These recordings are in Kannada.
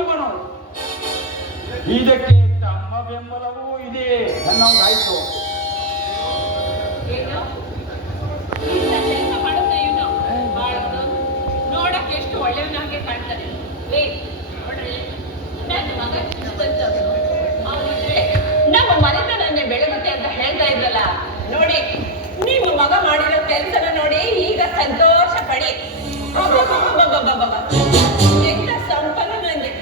ಇವನು ಇದಕ್ಕೆ ತಮ್ಮ ಬೆಂಬಲವೂ ಇದೆ ಅನ್ನೋಂಗಾಯ್ತು. ನೋಡಕ್ಕೆ ಎಷ್ಟು ಒಳ್ಳೆಯವನಾಗೆ ಕಾಣ್ತಾನೆ. ನಮ್ಮ ಮನೆತನನ್ನೇ ಬೆಳಗುತ್ತೆ ಅಂತ ಹೇಳ್ತಾ ಇದ್ರಲ್ಲ, ನೋಡಿ ನೀವು ಮಗ ಮಾಡಿರೋ ಕೆಲಸನ ನೋಡಿ ಈಗ ಸಂತೋಷ ಪಡಿ. ಎಂತ ಸಂಪನ್ನ ನಂಗೆ.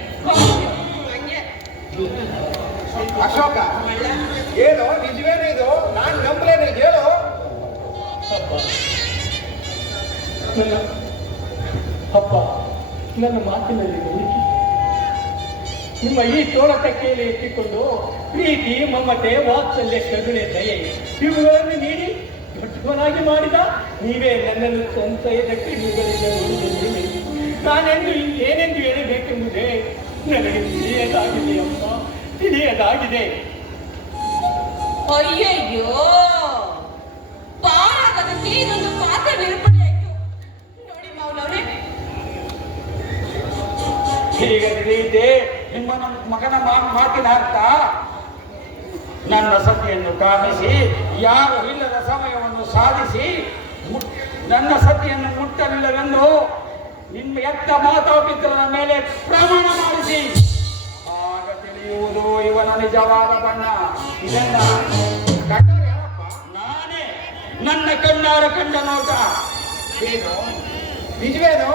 ಅಶೋಕ, ಏನು ನಿಜವೇನು ಇದು? ನಾನು ನಂಬಲೇನೆ, ಹೇಳು. ಅಪ್ಪ, ನನ್ನ ಮಾತಿನಲ್ಲಿ ನಂಬಿಕೆ. ನಿಮ್ಮ ಈ ತೋಳತಕ್ಕೆಯಲ್ಲಿ ಎತ್ತಿಕೊಂಡು ಪ್ರೀತಿ, ಮಮತೆ, ವಾತ್ಸಲ್ಯ, ಕರುಣೆ, ದಯೆ ಇವುಗಳನ್ನು ನೀಡಿ ದೊಡ್ಡವನಾಗಿ ಮಾಡಿದ ನೀವೇ ನನ್ನನ್ನು ಸ್ವಂತ ಇದಕ್ಕೆ ಇವುಗಳಿಂದ ನೋಡಿದ್ದೇನೆ. ನಾನೆಂದು ಏನೆಂದು ಹೇಳಬೇಕೆಂಬುದೇ ನನಗೆ ತಿಳಿಯದಾಗಿದೆ ಅಪ್ಪ, ತಿಳಿಯದಾಗಿದೆ. ಅಯ್ಯಯ್ಯೋ, ಪಾರಾಗದಕ್ಕೆ ಇದೊಂದು ಪಾತ್ರ ನಿರೂಪಣೆ ಆಯ್ತು ನೋಡಿ ಮೌನವ್ರೆ. ಈಗ ತಿಳಿಯಿತೆ ನಿಮ್ಮ ಮಗನ ಮಾತಿನ ಅರ್ಥ. ನನ್ನ ಸತಿಯನ್ನು ಕಾಮಿಸಿ ಯಾರು ಇಲ್ಲದ ಸಮಯವನ್ನು ಸಾಧಿಸಿ ನನ್ನ ಸತಿಯನ್ನು ಮುಟ್ಟಲಿಲ್ಲವೆಂದು ನಿಮ್ಮ ಎತ್ತ ಮಾತಾಪಿತ್ರನ ಮೇಲೆ ಪ್ರಮಾಣ ಮಾಡಿಸಿ ಆಗ ತಿಳಿಯುವುದು ಇವನ ನಿಜವಾದ ಬಣ್ಣ. ಇದನ್ನ ಕಂಡರು ಯಾರಪ್ಪ? ನಾನೇ ನನ್ನ ಕಣ್ಣಾರ ಕಂಡ ನೋಟ. ಏನು ನಿಜವೇನು?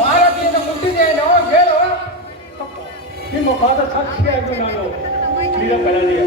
ಮಾಲತಿಯನ್ನು ಮುಟ್ಟಿದೇನೋ, ಹೇಳು. ನಿಮ್ಮ ಪಾದ ಸಾಕ್ಷಿಯಾಗಿ ನಾನು ನಿರಪರಾಧಿಯ